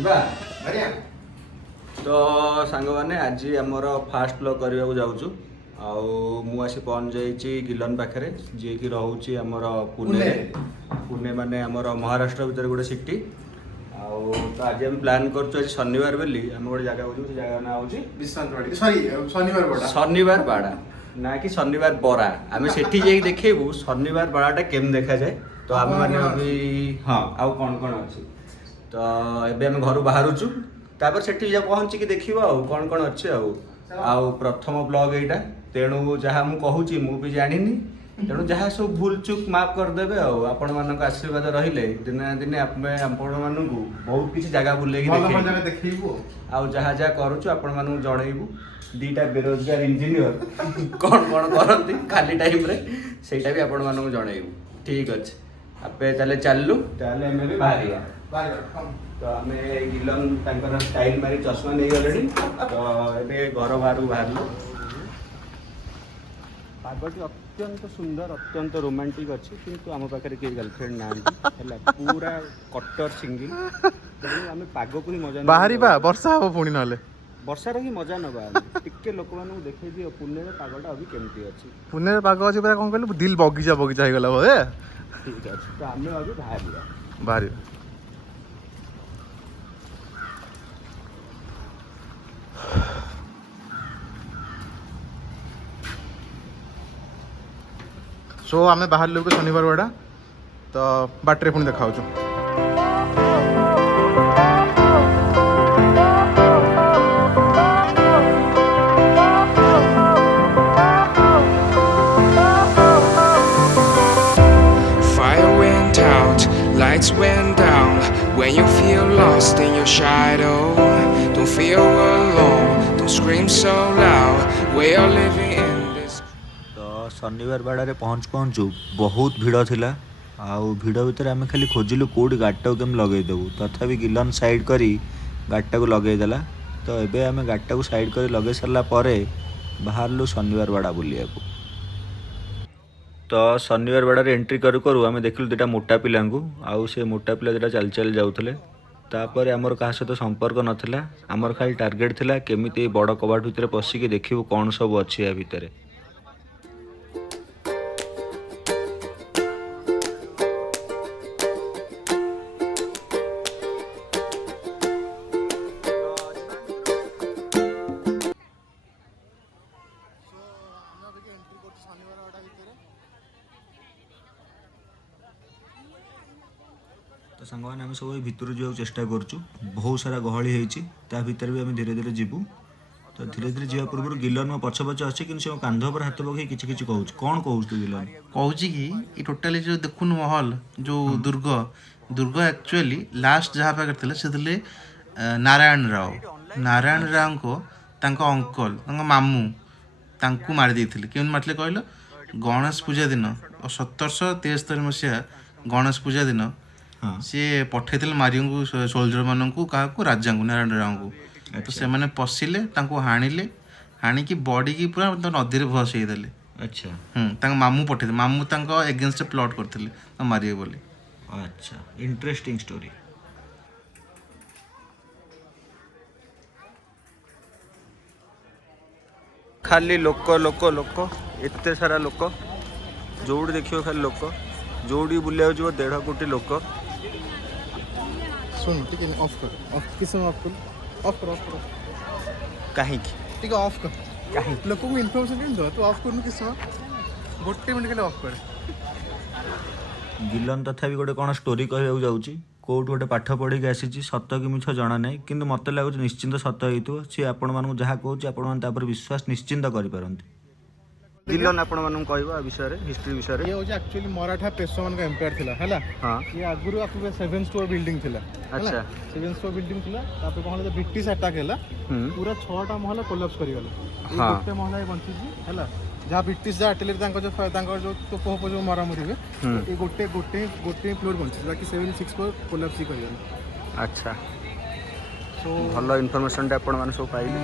ଯିବା ତ ସାଙ୍ଗମାନେ ଆଜି ଆମର ଫାଷ୍ଟ ବ୍ଲଗ୍ କରିବାକୁ ଯାଉଛୁ। ଆଉ ମୁଁ ଆସି ପହଞ୍ଚି ଯାଇଛି ଗିଲନ ପାଖରେ, ଯିଏକି ରହୁଛି ଆମର ପୁନେରେ। ପୁନେ ମାନେ ଆମର ମହାରାଷ୍ଟ୍ର ଭିତରେ ଗୋଟେ ସିଟି। ଆଉ ତ ଆଜି ଆମେ ପ୍ଲାନ୍ କରୁଛୁ, ଆଜି ଶନିବାର ବୋଲି ଆମେ ଗୋଟେ ଜାଗାକୁ ଯିବୁ। ସେ ଜାଗା ନାଁ ହେଉଛି ଶନିବାର ବାଡ଼ା, ନା କି ଶନିବାର ବରା। ଆମେ ସେଠି ଯାଇକି ଦେଖେଇବୁ ଶନିବାର ବରାଟା କେମିତି ଦେଖାଯାଏ। ତ ଆମେ ମାନେ ବି ହଁ ଆଉ କ'ଣ କ'ଣ ଅଛି। ତ ଏବେ ଆମେ ଘରୁ ବାହାରୁଛୁ, ତାପରେ ସେଠି ଯା ପହଞ୍ଚିକି ଦେଖିବା ଆଉ କ'ଣ କ'ଣ ଅଛି। ଆଉ ପ୍ରଥମ ବ୍ଲଗ୍ ଏଇଟା, ତେଣୁ ଯାହା ମୁଁ କହୁଛି ମୁଁ ବି ଜାଣିନି, ତେଣୁ ଯାହା ସବୁ ଭୁଲ ଚୁକ୍ ମାଫ୍ କରିଦେବେ। ଆଉ ଆପଣମାନଙ୍କ ଆଶୀର୍ବାଦ ରହିଲେ ଦିନେ ନା ଦିନେ ଆମେ ଆପଣମାନଙ୍କୁ ବହୁତ କିଛି ଜାଗା ବୁଲେଇକି ଦେଖେଇବୁ। ଆଉ ଯାହା ଯାହା କରୁଛୁ ଆପଣମାନଙ୍କୁ ଜଣେଇବୁ। ଦୁଇଟା ବେରୋଜଗାର ଇଞ୍ଜିନିୟର କ'ଣ କ'ଣ କରନ୍ତି ଖାଲି ଟାଇମ୍ରେ, ସେଇଟା ବି ଆପଣମାନଙ୍କୁ ଜଣେଇବୁ। ଠିକ୍ ଅଛି, ଆପେ ତାହେଲେ ଚାଲିଲୁ, ତାହେଲେ ଆମେ ବି ବାହାରିବା। ତ ଆମେ ଗିଲନ ତାଙ୍କର ଷ୍ଟାଇଲ ମାରି ଚଷମା ନେଇଗଲେଣି। ତ ଏବେ ଘର ବାହାରକୁ ବାହାରିଲୁ। ପାଗଟି ଅତ୍ୟନ୍ତ ସୁନ୍ଦର, ଅତ୍ୟନ୍ତ ରୋମାଣ୍ଟିକ୍ ଅଛି, କିନ୍ତୁ ଆମ ପାଖରେ କେହି ଗାର୍ଲଫ୍ରେଣ୍ଡ ନାହାନ୍ତି ହେଲା, ପୁରା କଟର ସିଙ୍ଗିଲ। ତେଣୁ ଆମେ ପାଗକୁ ହିଁ ମଜା ବାହାରିବା, ବର୍ଷା ହବ ପୁଣି ନହେଲେ। ବର୍ଷାର ହିଁ ମଜା ନେବା। ଆମେ ଟିକେ ଲୋକମାନଙ୍କୁ ଦେଖେଇ ଦିଅ ପୁନେର ପାଗଟା ଅଭି କେମିତି ଅଛି। ପୁନେରେ ପାଗ ଅଛି ପୁରା, କ'ଣ କହିଲୁ, ଦିଲ୍ ବଗିଚା ବଗିଚା ହେଇଗଲା ବୋଧେ। ଠିକ୍ ଅଛି, ତ ଆମେ ଅଭି ବାହାରିବା। ସୋ ଆମେ ବାହାରିଲୁ କି ଶନିବାର ବଡ଼ା, ତ ବାଟରେ ପୁଣି ଦେଖାହେଉଛୁ। Fire went out, lights went down. When you feel lost in your shadow, don't feel alone, don't scream so loud. We are living in this. ତ ଶନିବାର ବାଡ଼ାରେ ପହଞ୍ଚୁ ବହୁତ ଭିଡ଼ ଥିଲା। ଆଉ ଭିଡ଼ ଭିତରେ ଆମେ ଖାଲି ଖୋଜିଲୁ କେଉଁଠି ଗାଡ଼ିଟାକୁ କେମିତି ଲଗେଇଦେବୁ। ତଥାପି ଗିଲନ ସାଇଡ଼୍ କରି ଗାଡ଼ିଟାକୁ ଲଗେଇଦେଲା। ତ ଏବେ ଆମେ ଗାଡ଼ିଟାକୁ ସାଇଡ଼୍ କରି ଲଗେଇ ସାରିଲା ପରେ ବାହାରିଲୁ ଶନିବାର ବାଡ଼ା ବୁଲିବାକୁ। ତ ଶନିବାର ବାଡ଼ାରେ ଏଣ୍ଟ୍ରି କରୁ କରୁ ଆମେ ଦେଖିଲୁ ଦୁଇଟା ମୋଟା ପିଲାଙ୍କୁ। ଆଉ ସେ ମୋଟା ପିଲା ଦୁଇଟା ଚାଲି ଚାଲି ଯାଉଥିଲେ। ତାପରେ ଆମର କାହା ସହିତ ସମ୍ପର୍କ ନଥିଲା, ଆମର ଖାଲି ଟାର୍ଗେଟ୍ ଥିଲା କେମିତି ବଡ଼ କବାଟ ଭିତରେ ପଶିକି ଦେଖିବୁ କ'ଣ ସବୁ ଅଛି ୟା ଭିତରେ। ତ ସାଙ୍ଗମାନେ ଆମେ ସବୁ ଭିତରୁ ଯିବାକୁ ଚେଷ୍ଟା କରୁଛୁ। ବହୁତ ସାରା ଗହଳି ହେଇଛି, ତା ଭିତରେ ବି ଆମେ ଧୀରେ ଧୀରେ ଯିବୁ। ତ ଧୀରେ ଧୀରେ ଯିବା ପୂର୍ବରୁ ଗିଲନ ମୋ ପଛ ପଛ ଅଛି, କିନ୍ତୁ ସେ ମୋ କାନ୍ଧ ଉପରେ ହାତ ପକାଇ କିଛି କିଛି କହୁଛି। କ'ଣ କହୁଛୁ ତୁ ଗିଲନ? କହୁଛି କି ଏ ଟୋଟାଲି ଯେଉଁ ଦେଖୁନୁ ମହଲ, ଯେଉଁ ଦୁର୍ଗ ଆକ୍ଚୁଆଲି ଲାଷ୍ଟ ଯାହା ପାଖରେ ଥିଲେ ସେ ଥିଲେ ନାରାୟଣ ରାଓ। ନାରାୟଣ ରାଓଙ୍କ ତାଙ୍କ ଅଙ୍କଲ, ତାଙ୍କ ମାମୁଁ ତାଙ୍କୁ ମାରି ଦେଇଥିଲେ। କେମିତି ମାରିଥିଲେ କହିଲ? ଗଣେଶ ପୂଜା ଦିନ 1773 ମସିହା ଗଣେଶ ପୂଜା ଦିନ ସିଏ ପଠେଇଥିଲେ ମାରିବାକୁ ସୋଲଜର ମାନଙ୍କୁ, କାହାକୁ? ରାଜାଙ୍କୁ, ନାରାୟଣ ରାଓଙ୍କୁ। ତ ସେମାନେ ପଶିଲେ, ତାଙ୍କୁ ହାଣିକି ବଡ଼ିକି ପୁରା ନଦୀରେ ଭସେଇ ଦେଲେ। ଆଚ୍ଛା। ତାଙ୍କ ମାମୁଁ ପଠେଇଥିଲେ, ମାମୁଁ ତାଙ୍କ ଏଗେନଷ୍ଟରେ ପ୍ଲଟ୍ କରିଥିଲେ ତାଙ୍କୁ ମାରିବେ ବୋଲି। ଆଚ୍ଛା, ଇଣ୍ଟରେଷ୍ଟିଂ ଷ୍ଟୋରି। ଖାଲି ଲୋକ ଲୋକ ଲୋକ, ଏତେ ସାରା ଲୋକ, ଯୋଉଠି ଦେଖିବ ଖାଲି ଲୋକ। ଯୋଉଠି ବୁଲିବାକୁ ଯିବ 1.5 କୋଟି ଲୋକ। ଶୁଣ ଟିକେ ଅଫ୍ କର, କିଛି ସମୟ ଅଫ୍ କର। କାହିଁକି? ଟିକେ ଅଫ୍ କର, କାହିଁକି? ଲୋକଙ୍କୁ ଇନଫର୍ମେସନ୍ କେମିତି ଦେବ? ତୁ ଅଫ୍ କରୁନୁ କିଛି ସମୟ, 1 ମିନିଟ୍ ଖାଲି ଅଫ୍ କର। ଗିଲନ ତଥାପି ଗୋଟେ କ'ଣ ଷ୍ଟୋରି କହିବାକୁ ଯାଉଛି। କେଉଁଠୁ ଗୋଟେ ପାଠ ପଢ଼ିକି ଆସିଛି, ସତ କି ମିଛ ଜଣା ନାହିଁ, କିନ୍ତୁ ମୋତେ ଲାଗୁଛି ନିଶ୍ଚିନ୍ତ ସତ ହେଇଥିବ। ସିଏ ଆପଣମାନଙ୍କୁ ଯାହା କହୁଛି ଆପଣମାନେ ତାପରେ ବିଶ୍ୱାସ ନିଶ୍ଚିନ୍ତ କରିପାରନ୍ତି। ଗିଲନ ଆପଣମାନଙ୍କୁ କହିବ ଆ ବିଷୟରେ, ହିଷ୍ଟ୍ରି ବିଷୟରେ। ଇଏ ହେଉଛି ଆକ୍ଚୁଆଲି ମରାଠା ପେଶୱାମାନଙ୍କ ଏମ୍ପାୟାର ଥିଲା ହେଲା। ଇଏ ଆଗରୁ 7 ଷ୍ଟୋର ବିଲ୍ଡିଂ ଥିଲା। ଆଚ୍ଛା, 7 ଷ୍ଟୋର ବିଲ୍ଡିଂ ଥିଲା। ତାପରେ କ'ଣ ହେଲା, ବ୍ରିଟିଶ ଆଟାକ୍ ହେଲା, ପୁରା 6ଟା ମହଲା କୋଲାପ୍ସ କରିଗଲା। ଗୋଟେ ମହଲା ବଞ୍ଚିଛି ହେଲା। ଯାହା ବ୍ରିଟିଶ ଯାହା ଆର୍ଟିଲରୀ ତାଙ୍କର ଯେଉଁ ତୋପ ଯେଉଁ ମରାମରି ହୁଏ, ଏ ଗୋଟେ ଫ୍ଲୋର ବଞ୍ଚିଛି, ବାକି 7-6 ଫ୍ଲୋର କୋଲାପ୍ସ କରିଗଲା। ଆଚ୍ଛା, ଭଲ ଇନଫର୍ମେସନଟା ଆପଣମାନେ ସବୁ ପାଇଲେ।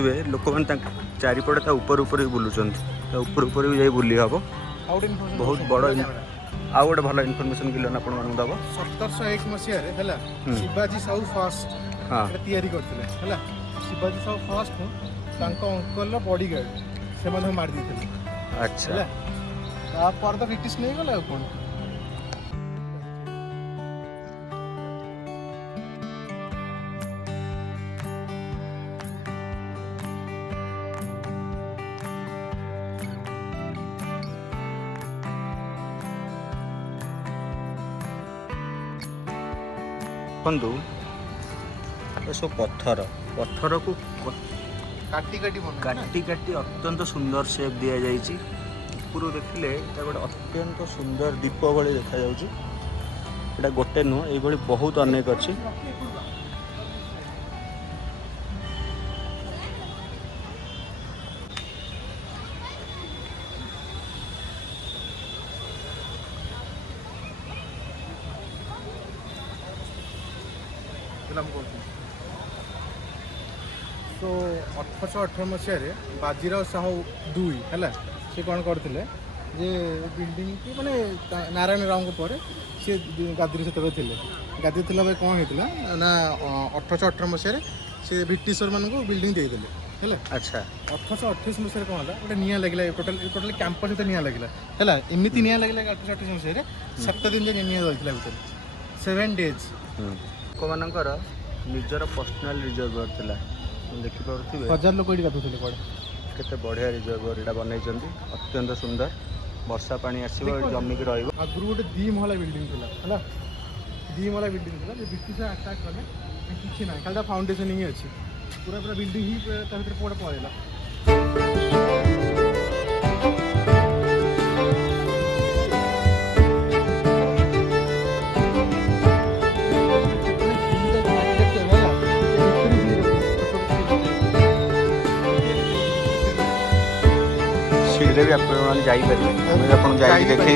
देखिपे लोक मैंने चारिपटे ऊपर ऊपर भी बुलूँ ऊपर भी जाई बुली हम बहुत बड़ आउ गोटे भल इनफर्मेशन गिलन आप दब 1701 मसीह शिवाजी साहू फास्ट तैयारी करते Shivaji Sahu fast uncle bodyguard से मार दी। अच्छा तापर तो ब्रिटिश नहीं गला कौन देखु सब पत्थर पत्थर को काटी काटी काटी अत्यंत सुंदर शेप दि जाइए ऊपर देखिले गोटे अत्यंत सुंदर दीप भली देखा जाऊँ गोटे नुह ये बहुत अनेक अच्छी तो 1818 मसीह बाजीराव साहू दुई है सी कौन करते जे बिल्डिंग की माने नारायण राव पर सी गादी से थे गादी थी कौन होता ना 1818 मसीह से ब्रिटिशर मान बिल्डिंग देदेले है। अच्छा 1828 मसीह कौन है गोटे निआ लगे टोटाल कैंपस सहित निआ लगे है एमती निआ लगे 1828 मसीह 7 दिन जाए निआ रही भर 7 days लोक निजर पर्सनाल रिजर्वर था देखिपे 1000 लोक ये गाधुले कड़े केते बढ़िया रिजर्वर यहाँ बनई अत्यंत सुंदर वर्षा पानी आसो जमिक रगुरी गोटे 2 महला बिल्डिंग है 2 महला बिल्डिंग था ब्रिटिश आटाक कले किसी ना खाली फाउंडेशन ही अच्छी पूरा पूरा बिल्डिंग ही पूरा पड़ेगा। सीढ़ी भी आप जाइए देखे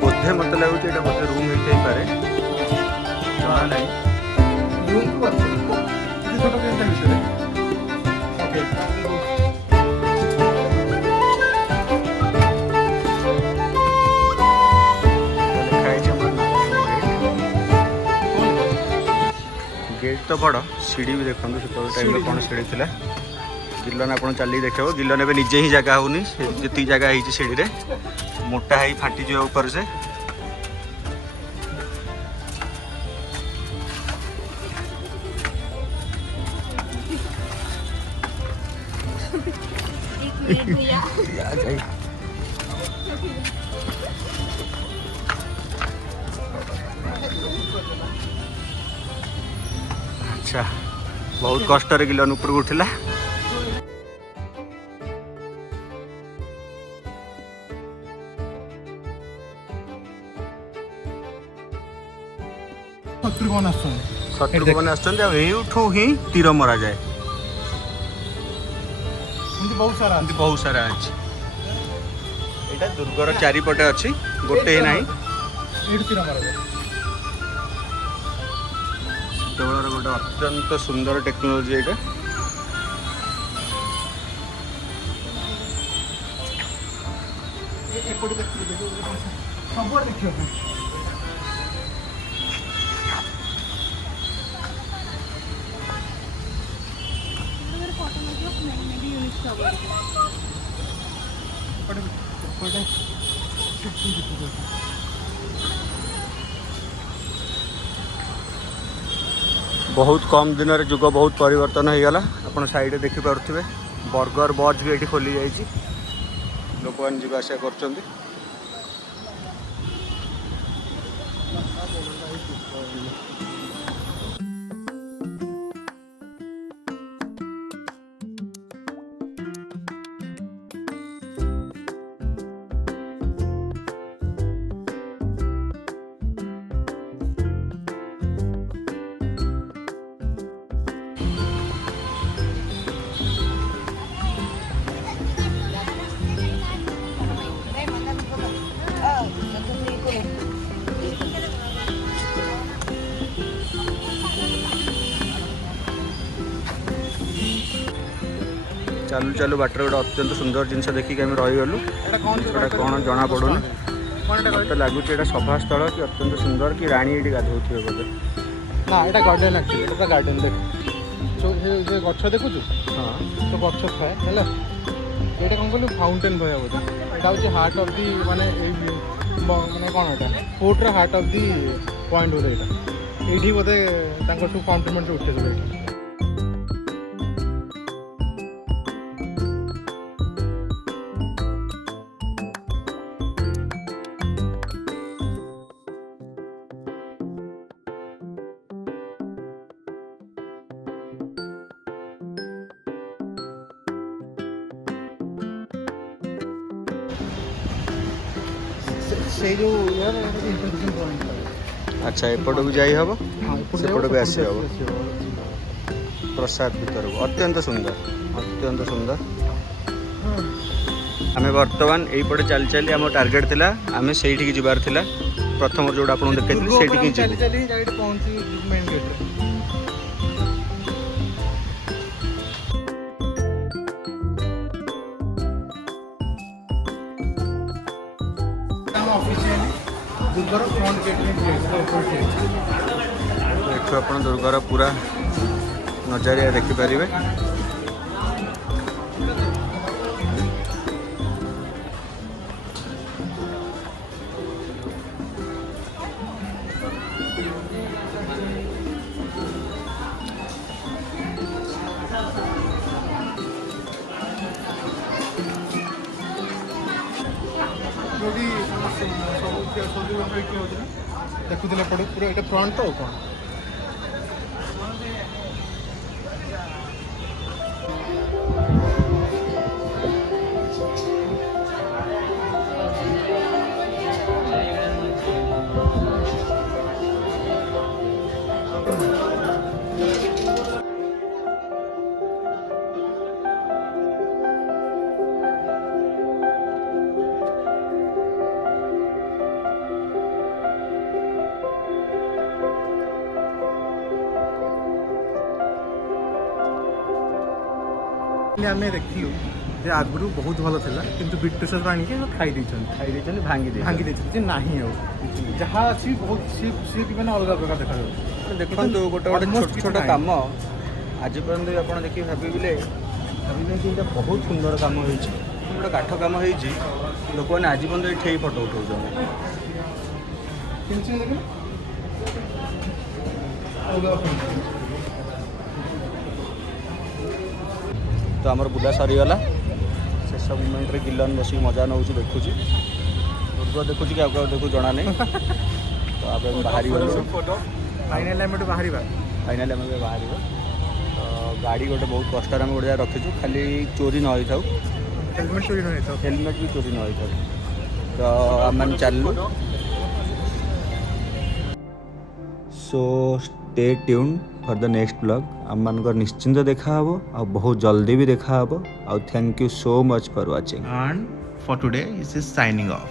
बोधे मत लगे बोधे रूम होते पारे जना ना गेट तो बड़ सीढ़ी भी देखो से टाइम कौन सीढ़ी थी गिलन आप चलिए देख गिलन ए निजे ही जगह होनी जी जगह है सीढ़ी मोटा है फाटी जा ऊपर से अच्छा बहुत कष्ट गिलन ऊपर उठला शत्रु मैंने आठू ही तीर मरा जाए बहुत सारा अच्छी यहाँ दुर्गर चारिपटे अच्छी गोटे ही नहीं सेतबेलर गोटे अत्यंत सुंदर टेक्नोलोजी यहाँ सब देखिए बहुत कम दिन रे जुग बहुत परिवर्तन हो गला अपन साइड देखि पारुथिबे बर्गर बज भी ये खोली जाइए लोक मैंने जीवा आसा कर ଚାଲୁ ଚାଲୁ ବାଟରେ ଗୋଟେ ଅତ୍ୟନ୍ତ ସୁନ୍ଦର ଜିନିଷ ଦେଖିକି ଆମେ ରହିଗଲୁ। ସେଟା କ'ଣ ଜଣା ପଡ଼ୁନି, ମତେ ଲାଗୁଛି ଏଇଟା ସଭାସ୍ଥଳ କି ଅତ୍ୟନ୍ତ ସୁନ୍ଦର କି ରାଣୀ ଏଇଠି ଗାଧଉଥିବେ ବୋଧେ। ନା ଏଇଟା ଗାର୍ଡେନ୍ ଆକ୍ଚୁଆଲି, ଏଇଟା ଗାର୍ଡେନ୍ ଦେଖ ଯେ ଗଛ ଦେଖୁଛୁ ହଁ ତ ଗଛ ଥାଏ ହେଲା, ଏଇଟା କ'ଣ କହିଲୁ ଫାଉଣ୍ଟେନ୍ ଭଳିଆ ବୋଧେ। ଏଇଟା ହେଉଛି ହାର୍ଟ ଅଫ୍ ଦି ମାନେ ଏଇ ମାନେ କ'ଣ ଏଇଟା ଫୋର୍ଟର ହାର୍ଟ ଅଫ୍ ଦି ପଏଣ୍ଟ ବୋଧେ ଏଇଟା। ଏଇଠି ବୋଧେ ତାଙ୍କର ସବୁ ଫାଉଣ୍ଟେନ୍ ମାନେ ଉଠେଇଥିଲେ ଏଇଠି। ସେଇ ଯେଉଁ ଇଣ୍ଟରଭ୍ୟୁ ପଏଣ୍ଟ। ଆଚ୍ଛା ଏପଟକୁ ଯାଇ ହେବ, ହଁ ସେପଟକୁ ଆସି ହେବ ପ୍ରସାଦ ଭିତରକୁ। ଅତ୍ୟନ୍ତ ସୁନ୍ଦର, ଅତ୍ୟନ୍ତ ସୁନ୍ଦର। ଆମେ ବର୍ତ୍ତମାନ ଏଇପଟେ ଚାଲି ଚାଲି ଆମ ଟାର୍ଗେଟ୍ ଥିଲା, ଆମେ ସେଇଠିକି ଯିବାର ଥିଲା। ପ୍ରଥମରୁ ଯେଉଁଟା ଆପଣଙ୍କୁ ଦେଖେଇଥିଲି ସେଇଠିକି ଚାଲି ଯିବୁ। ଚାଲି ଯାଇକି ପହଞ୍ଚି ମେନ୍ ଗେଟ୍ରେ। ଦୁର୍ଗର ଫ୍ରଣ୍ଟ ଗେଟ୍ରେ ଏଠୁ ଆପଣ ଦୁର୍ଗର ପୁରା ନଜାରିଆ ଦେଖିପାରିବେ। ଯୋଉଠି ଦେଖୁଥିଲେ ପଡ଼େ ପୁରା ଏଇଟା ଫ୍ରଣ୍ଟ ତ ଆଉ କ'ଣ। ଆମେ ଦେଖିଲୁ ଯେ ଆଗରୁ ବହୁତ ଭଲ ଥିଲା, କିନ୍ତୁ ବ୍ରିଟିଶର ଆଣିକି ଖାଇ ଦେଇଛନ୍ତି ଭାଙ୍ଗି ଦେଇଛନ୍ତି ଯେ ନାହିଁ ଆଉ ଯାହା ଅଛି ବହୁତ ସିଏ ବି ମାନେ ଅଲଗା ପ୍ରକାର ଦେଖାଯାଉଛି। ଦେଖନ୍ତୁ ଗୋଟେ ଗୋଟେ ଛୋଟ ଛୋଟ କାମ ଆଜି ପର୍ଯ୍ୟନ୍ତ ବି ଆପଣ ଦେଖିକି ଭାବିଲେ କି ଏଇଟା ବହୁତ ସୁନ୍ଦର କାମ ହେଇଛି। ଗୋଟେ କାଠ କାମ ହେଇଛି, ଲୋକମାନେ ଆଜି ପର୍ଯ୍ୟନ୍ତ ଏଠି ହିଁ ଫଟୋ ଉଠାଉଛନ୍ତି। ତ ଆମର ବୁଲା ସରିଗଲା। ଶେଷ ମୁମେଣ୍ଟରେ ଗିଲନ ବସିକି ମଜା ନେଉଛି, ଦେଖୁଛି ଦୁର୍ଗ ଦେଖୁଛି କି ଆଉ କାହାକୁ ଦେଖୁ ଜଣା ନାହିଁ। ତ ଆମେ ବାହାରିଗଲୁ, ଫାଇନାଲି ଆମେ ବାହାରିବା। ଫାଇନାଲି ଆମେ ବାହାରିବା। ତ ଗାଡ଼ି ଗୋଟେ ବହୁତ କଷ୍ଟରେ ଆମେ ଗୋଟେ ଜାଗାରେ ରଖିଛୁ, ଖାଲି ଚୋରି ନ ହେଇଥାଉ, ହେଲମେଟ୍ ଚୋରି ନ ହେଇଥାଉ, ହେଲମେଟ୍ ବି ଚୋରି ନ ହେଇଥାଉ। ତ ଆମେ ଚାଲିଲୁ। So stay tuned for the next blog. ଆମମାନଙ୍କର ନିଶ୍ଚିନ୍ତ ଦେଖାହେବ, ଆଉ ବହୁତ ଜଲ୍ଦି ବି ଦେଖାହେବ। ଆଉ thank you so much for watching. and for today this is signing off.